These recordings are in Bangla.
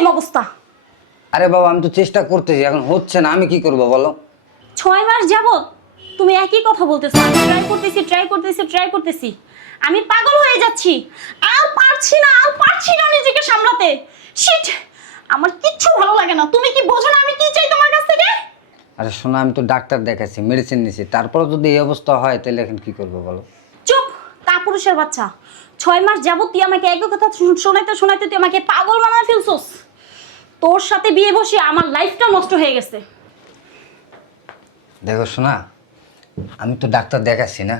সেম অবস্থা। আরে বাবা আমি তো চেষ্টা করতেছি, এখন হচ্ছে না, আমি কি করব বলো? 6 মাস যাবত তুমি একই কথা বলতেছো, আমি ট্রাই করতেছি, আমি পাগল হয়ে যাচ্ছি। আর পারছি না নিজেকে সামলাতে। শিট, আমার কিচ্ছু ভালো লাগে না। তুমি কি বোঝো না আমি কি চাই তোমার কাছ থেকে? আরে শোনো, আমি তো ডাক্তার দেখাচ্ছি, মেডিসিন নিছি, তারপরে যদি এই অবস্থা হয় তাহলে এখন কি করবো বলো? চুপ, কাপুরুষের বাচ্চা। 6 মাস যাবত তুই আমাকে একই কথা শোনাইতে শোনাইতে তুই আমাকে পাগল বানায় ফেলছস। তোর সাথে বিয়ে বসে আমার লাইফটা নষ্ট হয়ে গেছে। দেখো শোনা, আমি তো ডাক্তার দেখাচ্ছি না,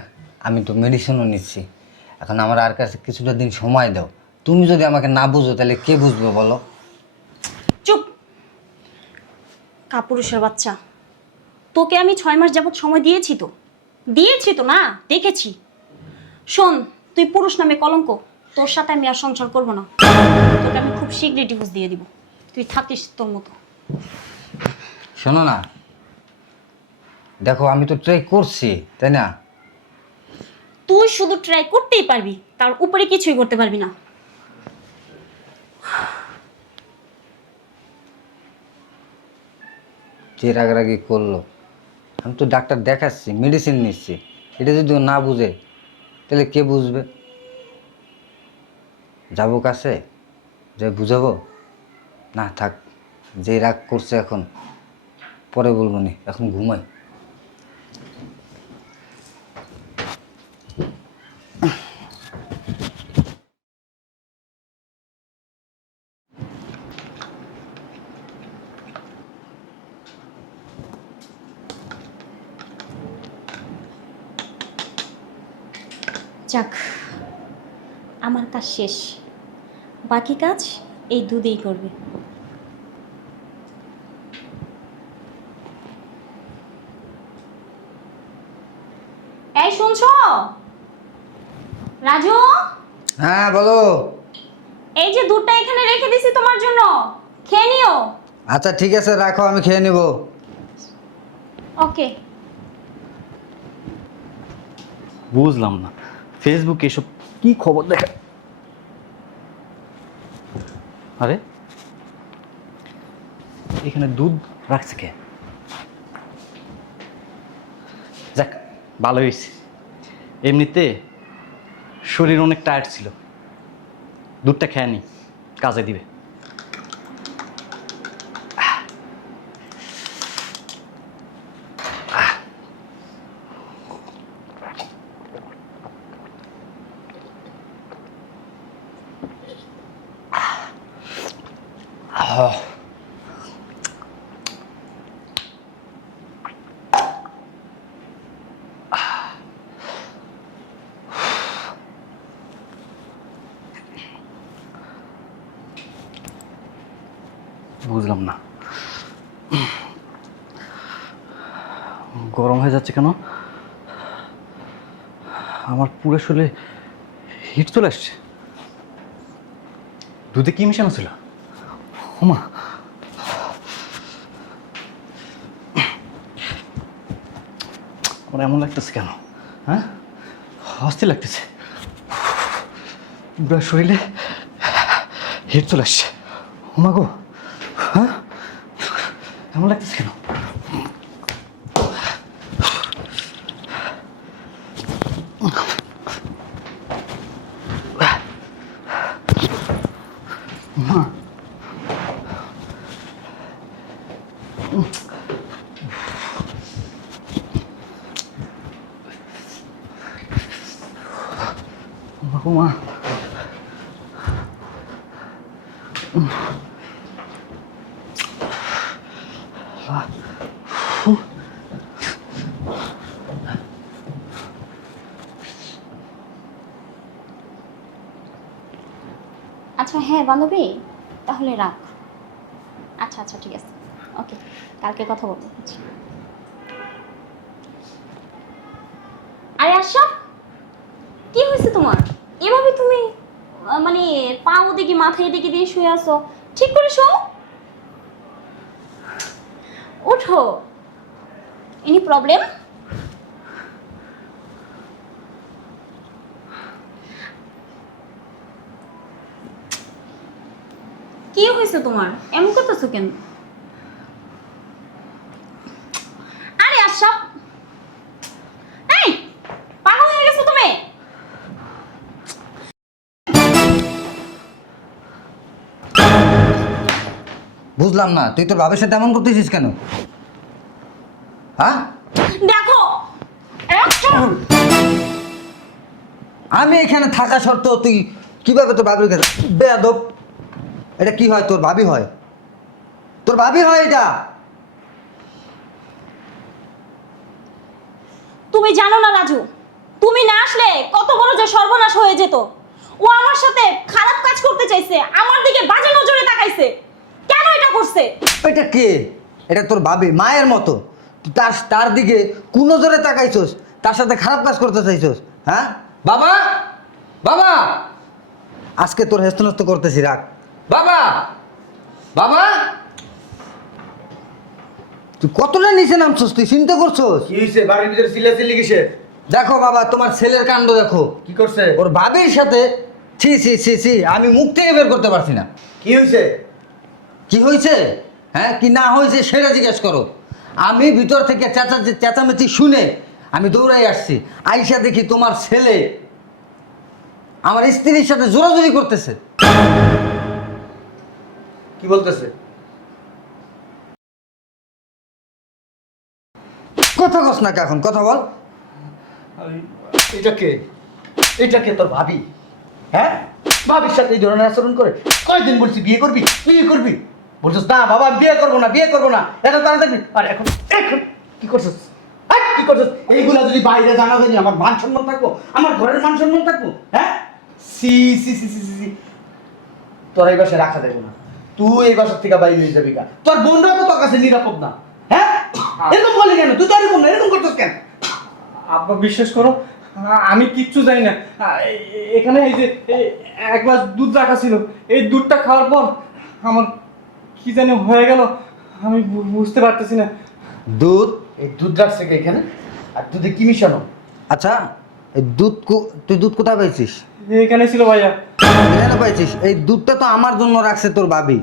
আমি তো মেডিসিনও নিচ্ছি। এখন আমার আর কাছে কিছুটা দিন সময় দাও। তুমি যদি আমাকে না বুঝো তাহলে কে বুঝবে বলো? চুপ, কাপুরুষের বাচ্চা। তোকে আমি 6 মাস যাবত সময় দিয়েছি তো না, দেখেছি। শোন, তুই পুরুষ নামে কলঙ্ক, তোর সাথে আমি আর সংসার করবো না। তোকে আমি খুব শীঘ্রই ডিভোর্স দিয়ে দিব। তুই থাকিস তোর মতো। শোনো না, দেখো আমি তো ট্রাই করছি, তাই না? তুই শুধু ট্রাই করতেই পারবি, তার উপরে কিছুই করতে পারবি না। যে রাগারাগি করলো, আমি তো ডাক্তার দেখাচ্ছি, মেডিসিন নিচ্ছি, এটা যদি ও না বুঝে তাহলে কে বুঝবে? যাবো কাছে, যে বুঝাবো? না থাক, যে রাগ করছে এখন পরে বলবো নি, এখন ঘুমাই। যাক, আমার কাজ শেষ। বাকি কাজ এই দুধেই করবে। এই শুনছো রাজু? হ্যাঁ বলো। এই যে দুধটা এখানে রেখে দিছি তোমার জন্য, খেয়ে নিও। আচ্ছা ঠিক আছে, রাখো, আমি খেয়ে নিব। ওকে। বুঝলাম না, ফেসবুকে এসব কি খবর দেখা। আরে এখানে দুধ রাখছে কে? যাক, ভালো হয়েছে। এমনিতে শরীর অনেক টায়ার্ড ছিল, দুধটা খেয়ে নি, কাজে দিবে। বুঝলাম না, গরম হয়ে যাচ্ছে কেন? আমার পুরো শরীরে হিট চলে আসছে। দুধে কি মিশানো ছিল? ওমা, আমার এমন লাগতেছে কেন? হ্যাঁ, অস্থির লাগতেছে, পুরো শরীরে হিট চলে আসছে। ওমা গো, হ্যাঁ এমন লাগতেছে কেন? মা, মা, আচ্ছা হ্যাঁ বান্ধবী, তাহলে রাখ। আচ্ছা আচ্ছা ঠিক আছে, ওকে, কালকে কথা বলবো। আচ্ছা। আরে আশরাফ, কি হয়েছে তোমার? এভাবে তুমি মানে পা ওদিকে মাথা এদিকে দিয়ে শুয়ে আছো, ঠিক করে শো। ওঠো। Any problem? কি হয়েছে তোমার? এমন করতেছো কেন? আরে আশরাফ, এই পাগল হয়ে গেছো তুমি? বুঝলাম না, তুই তোর বাবার সাথে এমন করতেছিস কেন? হ্যাঁ, দেখো একটা আমি এখানে থাকা সত্ত্বেও তুই কিভাবে তোর বাবির কাছে? বেয়াদব! এটা কি হয়? তোর ভাবি হয়? তোর ভাবি হয় এটা? তুমি জানো না রাজু, তুমি না আসলে কত বড় যে সর্বনাশ হয়ে যেত। ও আমার সাথে খারাপ কাজ করতে চাইছে, আমার দিকে বাজে নজরে তাকাইছে। কেন এটা করছে? এটা কে? এটা তোর ভাবি, মায়ের মতো। তুই তার দিকে কোন নজরে তাকাইছস? তার সাথে খারাপ কাজ করতে চাইছস? হ্যাঁ বাবা, বাবা, আজকে তোর হেস্তনস্ত করতেছি, রাখ। বাবা, বাবা, তুই কতটা নিচে নামছস? তুই চিন্তা করছস? কি হয়েছে? বাড়ির ভিতরে চিল্লাচিল্লি কিসের? দেখো বাবা, তোমার ছেলের কাণ্ড দেখো। কি করছে? ওর ভাবির সাথে ছি ছি ছি ছি, আমি মুখ থেকে বের করতে পারছি না। কি হয়েছে? কি হয়েছে? হ্যাঁ, কি না হয়েছে সেটা জিজ্ঞেস করো। আমি ভিতর থেকে চেঁচামেচি শুনে আমি দৌড়াই আসছি। আইসা দেখি তোমার ছেলে আমার স্ত্রীর সাথে জোরাজুরি করতেছে। কি বলতেছে? কথা কস না এখন, কথা বল। এটা কে? এটা কে? তোর ভাবি? হ্যাঁ, ভাবির সাথে এই ধরনের আচরণ করে? কয়দিন বলছি বিয়ে করবি, বিয়ে করবি, বলছিস না বাবা বিয়ে করবো না, বিয়ে করবো না, এখন তারা দেখবি। আর এখন এখন কি করছিস? কি করছিস? এইগুলা যদি বাইরে জানা হয়নি, আমার মান সম্মান থাকবো, আমার ঘরের মান সম্মান থাকবো? হ্যাঁ, সি সি সি সি সি, তোর এই বাসায় রাখা দেবো না। তুই এই বাসার থেকে বাইরে হয়ে যাবি। তোর বোনরা তো তোর কাছে নিরাপদ না। হ্যাঁ, এরকম বলি কেন? তুই তো এরকম না, এরকম করছিস কেন? আব্বা বিশ্বাস করো, আমি কিচ্ছু জানি না। এখানে এই যে এক গ্লাস দুধ রাখা ছিল, এই দুধটা খাওয়ার পর আমার কি জানি হয়ে গেল, আমি বুঝতে পারতেছি না। দুধ? এই দুধ রাখছে কে এখানে? আর দুধে কি মিশানো? আচ্ছা, এই দুধ তুই দুধ কোথায় পাইছিস? এখানে ছিল ভাইয়া। এখানে পাইছিস? এই দুধটা তো আমার জন্য রাখছে তোর ভাবি।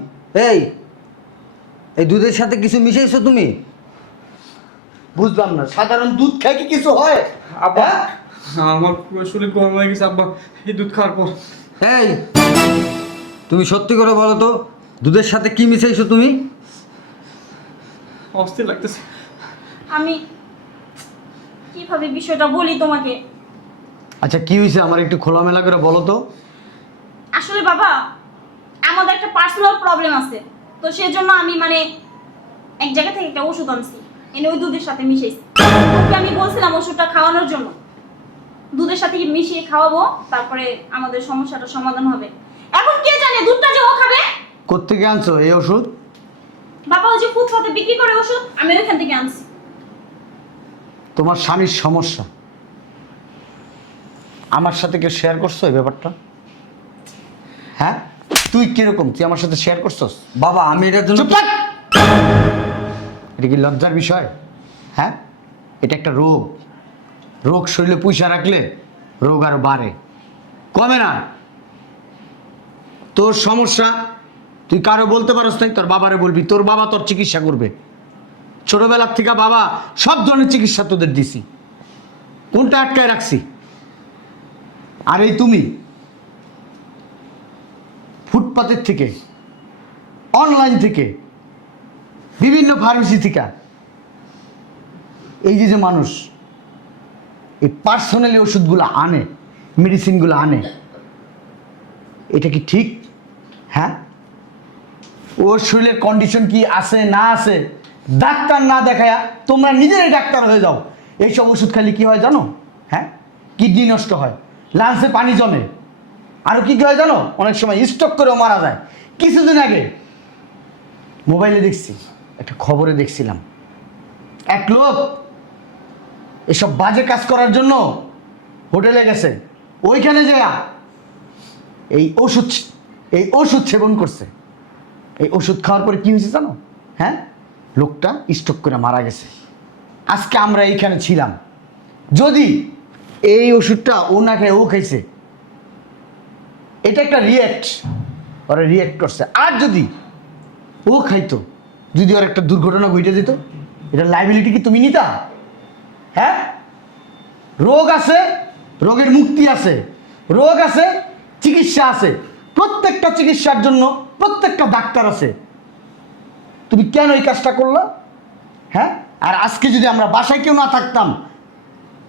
এই দুধের সাথে কিছু মিশাইছো তুমি? বুঝলাম না, সাধারণ দুধ খাই কি কিছু হয়? আব্বা, আমার শরীর গরম হয়ে গেছে আব্বা এই দুধ খাওয়ার পর। এই, তুমি সত্যি করে বলো তো, দুধের সাথে কি মিশাইছো তুমি? অস্থির লাগতেছে। আমি কিভাবে বিষয়টা বলি তোমাকে? আচ্ছা কি হয়েছে আমার একটু খোলামেলা করে বলো তো। আসলে বাবা, আমাদের একটা পার্সোনাল প্রবলেম আছে, তো সেজন্য আমি মানে এক জায়গা থেকে একটা ওষুধ আনছি, এনে ওই দুধের সাথে মিশাইছি। ওকে আমি বলছিলাম ওষুধটা খাওয়ানোর জন্য, দুধের সাথে মিশিয়ে খাওয়াবো, তারপরে আমাদের সমস্যাটা সমাধান হবে। এখন কে জানে দুধটা যে ও খাবে? কোত্থেকে আনছো এই ওষুধ? বাবা ওই যে ফুটপাতে বিক্রি করে ওষুধ, আমি ওইখান থেকে আনছি। তোমার স্বামীর সমস্যা আমার সাথে কেউ শেয়ার করছো এই ব্যাপারটা? হ্যাঁ, তুই কিরকম? তুই আমার সাথে শেয়ার করছস? বাবা, আমি এটার জন্য চুপ থাক! এটা কি লজ্জার বিষয়? হ্যাঁ, এটা একটা রোগ। রোগ শরীরে পয়সা রাখলে রোগ আরো বাড়ে, কমে না। তোর সমস্যা তুই কারো বলতে পারস নাই, তোর বাবারে বলবি, তোর বাবা তোর চিকিৎসা করবে। ছোটবেলার থেকে বাবা সব ধরনের চিকিৎসা তোদের দিছি, কোনটা আটকায় রাখছি? আর এই তুমি ফুটপাতের থেকে, অনলাইন থেকে, বিভিন্ন ফার্মেসি থেকে এই যে মানুষ এই পার্সোনালি ওষুধগুলো আনে, মেডিসিনগুলো আনে, এটা কি ঠিক? হ্যাঁ, ওর শরীরের কন্ডিশন কি আছে না আছে ডাক্তার না দেখায়া তোমরা নিজেরাই ডাক্তার হয়ে যাও। এইসব ওষুধ খালি কি হয় জানো? হ্যাঁ, কিডনি নষ্ট হয়, লাংসে পানি জমে, আরও কি হয় জানো? অনেক সময় স্ট্রোক করেও মারা যায়। কিছুদিন আগে মোবাইলে দেখছি, একটা খবরে দেখছিলাম, এক লোক এসব বাজে কাজ করার জন্য হোটেলে গেছে, ওইখানে যায় এই ওষুধ সেবন করছে। এই ওষুধ খাওয়ার পরে কি হয়েছে জানো? হ্যাঁ, লোকটা স্ট্রোক করে মারা গেছে। আজকে আমরা এইখানে ছিলাম, যদি এই ওষুধটা ও না খায় ও খাইছে, এটা একটা রিয়েক্ট, ওরা রিয়েক্ট করছে। আর যদি ও খাইতো, যদি ওর একটা দুর্ঘটনা ঘটে যেত, এটা লাইবিলিটি কি তুমি নিতা? হ্যাঁ, রোগ আছে, রোগের মুক্তি আছে, রোগ আছে, চিকিৎসা আছে, প্রত্যেকটা চিকিৎসার জন্য প্রত্যেকটা ডাক্তার আছে। তুমি কেন এই কাজটা করলা? হ্যাঁ, আর আজকে যদি আমরা বাসায় কেউ না থাকতাম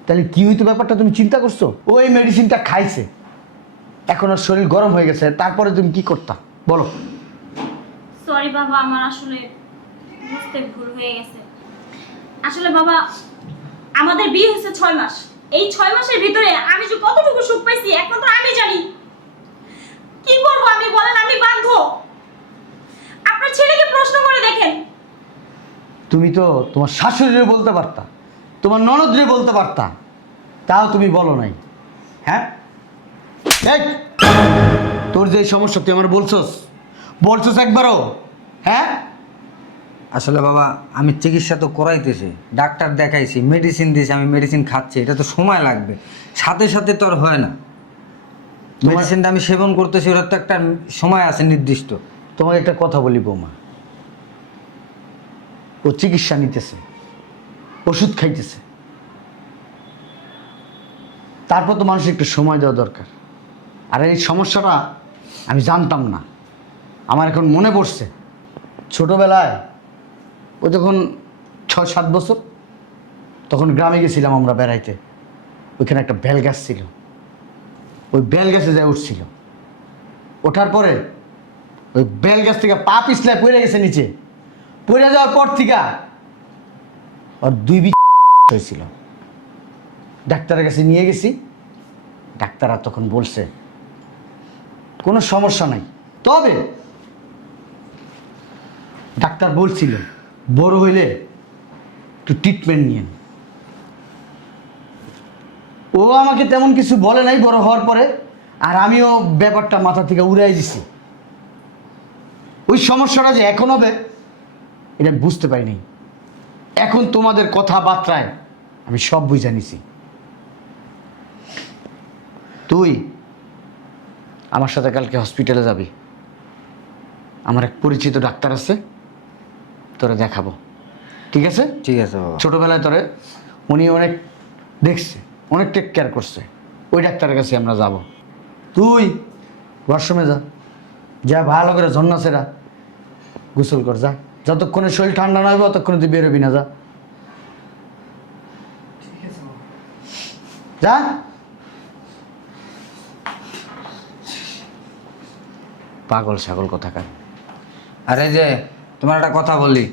তাহলে কি হইতো ব্যাপারটা তুমি চিন্তা করছো? ও এই মেডিসিনটা খাইছে, এখন ওর শরীর গরম হয়ে গেছে, তারপরে তুমি কি করতা বলো? সরি বাবা, আমার আসলে বুঝতে ভুল হয়ে গেছে। আসলে বাবা, আমাদের বিয়ে হয়েছে 6 মাস। এই 6 মাসের ভিতরে আমি যে কতটুকু সুখ পাইছি একমাত্র আমি জানি। কি করব আমি বলেন, আমি বাধ্য। আপনার ছেলেকে প্রশ্ন করে দেখেন। তুমি তো তোমার শাশুড়িরে বলতে পারতা, তোমার ননদরে বলতে পারতা, তাও তুমি বলো নাই। হ্যাঁ, এই, তোর যে সমস্যা তুই আমার বলছস একবারও? হ্যাঁ, আসলে বাবা আমি চিকিৎসা তো করাইতেছি, ডাক্তার দেখাইছি, মেডিসিন দিয়েছি, আমি মেডিসিন খাচ্ছি, এটা তো সময় লাগবে, সাথে সাথে তো আর হয় না। মেডিসিনটা আমি সেবন করতেছি, ওটার তো একটা সময় আছে নির্দিষ্ট। তোমাকে একটা কথা বলি বৌমা, ও চিকিৎসা নিতেছে, ওষুধ খাইতেছে, তারপর তো মানুষের একটু সময় দেওয়া দরকার। আর এই সমস্যাটা আমি জানতাম না, আমার এখন মনে পড়ছে। ছোটোবেলায় ও যখন 6-7 বছর, তখন গ্রামে গেছিলাম আমরা বেড়াইতে। ওইখানে একটা বেল গাছ ছিল, ওই বেল গাছে যায় উঠছিল, ওঠার পরে ওই বেল গাছ থেকে পা পিছলায় পড়ে গেছে নিচে। পড়ে যাওয়ার পর থেকে ওর 2 হয়েছিল। ডাক্তারের কাছে নিয়ে গেছি, ডাক্তাররা তখন বলছে কোনো সমস্যা নাই, তবে ডাক্তার বলছিল বড় হইলে একটু ট্রিটমেন্ট নিয়েন। ও আমাকে তেমন কিছু বলে নাই বড় হওয়ার পরে, আর আমিও ব্যাপারটা মাথা থেকে উড়াই দিছি। ওই সমস্যাটা যে এখন হবে এটা আমি বুঝতে পারিনি। এখন তোমাদের কথাবার্তায় আমি সব বুঝে নিছি। তুই আমার সাথে কালকে হসপিটালে যাবি, আমার এক পরিচিত ডাক্তার আছে, তোরে দেখাবো, ঠিক আছে? ঠিক আছে বাবা। ছোটোবেলায় তোরে উনি অনেক দেখছে, অনেক টেক কেয়ার করছে, ওই ডাক্তারের কাছে আমরা যাব। তুই ওয়াশরুমে যা, যা ভালো করে ঝর্ণা সেরা গোসল কর, যা, যতক্ষণে শরীর ঠান্ডা না হবে ততক্ষণে তুই বেরোবি না, যা ঠিক আছে বাবা। যা। পাগল ছাগল কোথাকার। আরে যে তোমার একটা কথা বলি,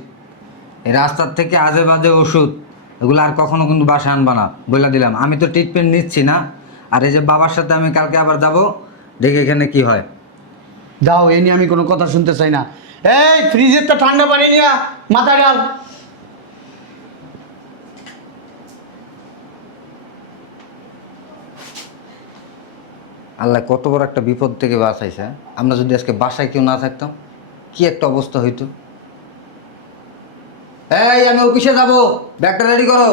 এই রাস্তার থেকে আজে বাজে ওষুধ এগুলো আর কখনো কিন্তু বাসায় আনবা না, বলে দিলাম। আমি তো ট্রিটমেন্ট নিচ্ছি না, আর এই যে বাবার সাথে আমি কালকে আবার যাব, দেখে এখানে কি হয়। যাও, এ নিয়ে আমি কোনো কথা শুনতে চাই না। এই ফ্রিজের তো ঠান্ডা পানি নিয়ে মাথা ডাল। আল্লাহ কত বড় একটা বিপদ থেকে বাঁচাইছে। আমরা যদি আজকে বাসায় কেউ না থাকতাম, কি একটা অবস্থা হইতো। এই আমি অফিসে যাব, ব্যাগটা রেডি করো।